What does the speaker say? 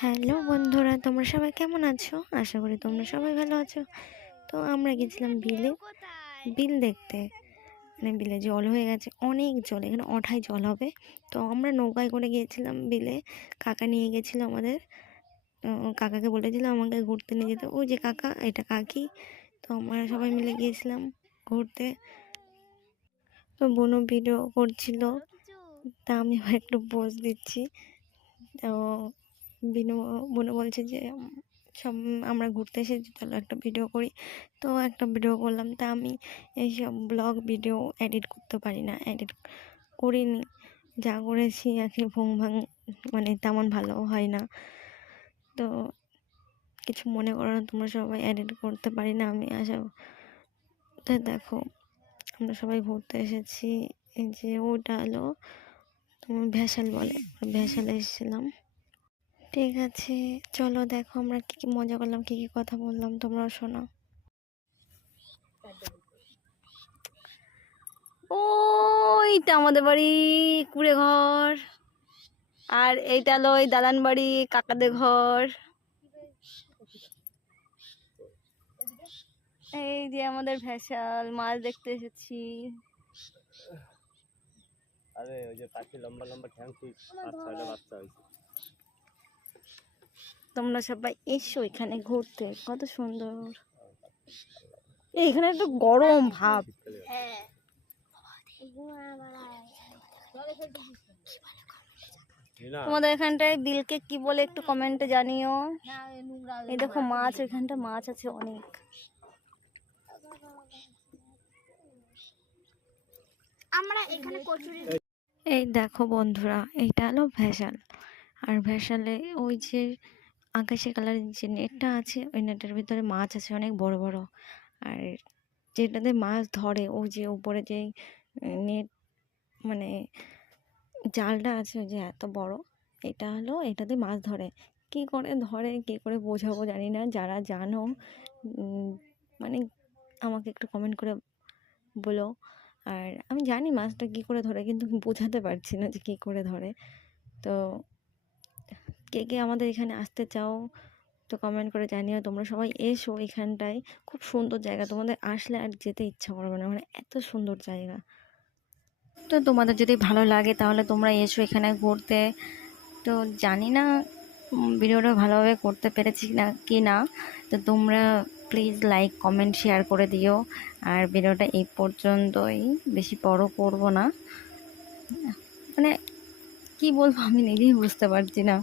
Hello বন্ধুরা, তোমরা সবাই কেমন আছো? আশা করি তোমরা সবাই ভালো আছো। তো আমরা গেছিলাম বিল দেখতে। মানে বিলে জল হয়ে গেছে, অনেক জল, এখানে অঠাই জল হবে। তো আমরা নৌকায় করে গিয়েছিলাম বিলে। কাকা নিয়ে গেছিলো আমাদের। কাকাকে বলেছিলাম আমাকে ঘুরতে নিয়ে যেতে। ওই যে কাকা, এটা কাকি। তো আমরা সবাই মিলে গিয়েছিলাম ঘুরতে। তো বোনও ভিডিও করছিল, তা আমি একটু পোজ দিচ্ছি। তো বিনু বোনও বলছে যে সব আমরা ঘুরতে এসেছি, চলো একটা ভিডিও করি। তো একটা ভিডিও করলাম। তা আমি এইসব ব্লগ ভিডিও এডিট করতে পারি না, এডিট করিনি। যা করেছি একে ভুং ভাং, মানে তেমন ভালো হয় না। তো কিছু মনে করো না তোমরা, সবাই এডিট করতে পারি না আমি। তো দেখো, আমরা সবাই ঘুরতে এসেছি। এই যে ওটা হলো তোমার ভ্যাসাল বলে, ভ্যাসালে এসেছিলাম। ঠিক আছে, চলো দেখো আমরা কি কি মজা করলাম, কি কি কথা বললাম, তোমরাও শোনো। ওইটা আমাদের বাড়ি, কুড়ে ঘর। আর এইটা হলো ওই দালান বাড়ি, কাকাদের ঘর। এই যে আমাদের ভ্যাসাল, মাছ দেখতে এসেছি। আরে ওই যে পাখি লম্বা লম্বা ঠ্যাং, ঠিক 5-6টা বাচ্চা হয়েছে। তোমরা সবাই এসো এখানে ঘুরতে, কত সুন্দর। এখানে একটু গরম ভাব। তোমাদের এখানটায় বিলকে কি বলে একটু কমেন্টে জানিও। এই দেখো মাছ, ওইখানটা মাছ আছে অনেক। আমরা এখানে কচুরি। এই দেখো বন্ধুরা, এইটা হলো ভ্যাসাল। আর ভ্যাসালে ওই যে আকাশি কালারের যে নেটটা আছে, ওই নেটের ভিতরে মাছ আছে অনেক বড় বড়। আর যেটাতে মাছ ধরে, ওই যে উপরে যে নেট, মানে জালটা আছে ওই যে এত বড়, এটা হলো এটাতে মাছ ধরে। কি করে ধরে, কি করে বোঝাবো জানি না। যারা জানো মানে আমাকে একটু কমেন্ট করে বলো। আর আমি জানি মাছটা কী করে ধরে, কিন্তু বোঝাতে পারছি না যে কী করে ধরে। তো কে কে আমাদের এখানে আসতে চাও তো কমেন্ট করে জানিও। তোমরা সবাই এসো এখানটায়, খুব সুন্দর জায়গা, তোমাদের আসলে আর যেতে ইচ্ছা করবে না, মানে এত সুন্দর জায়গা। তো তোমাদের যদি ভালো লাগে তাহলে তোমরা এসো এখানে ঘুরতে। তো জানি না ভিডিওটা ভালোভাবে করতে পেরেছি না কি না। তো তোমরা প্লিজ লাইক কমেন্ট শেয়ার করে দিও। আর ভিডিওটা এই পর্যন্তই, বেশি বড় করব না। মানে কি বলবো আমি নিজেই বুঝতে পারছি না।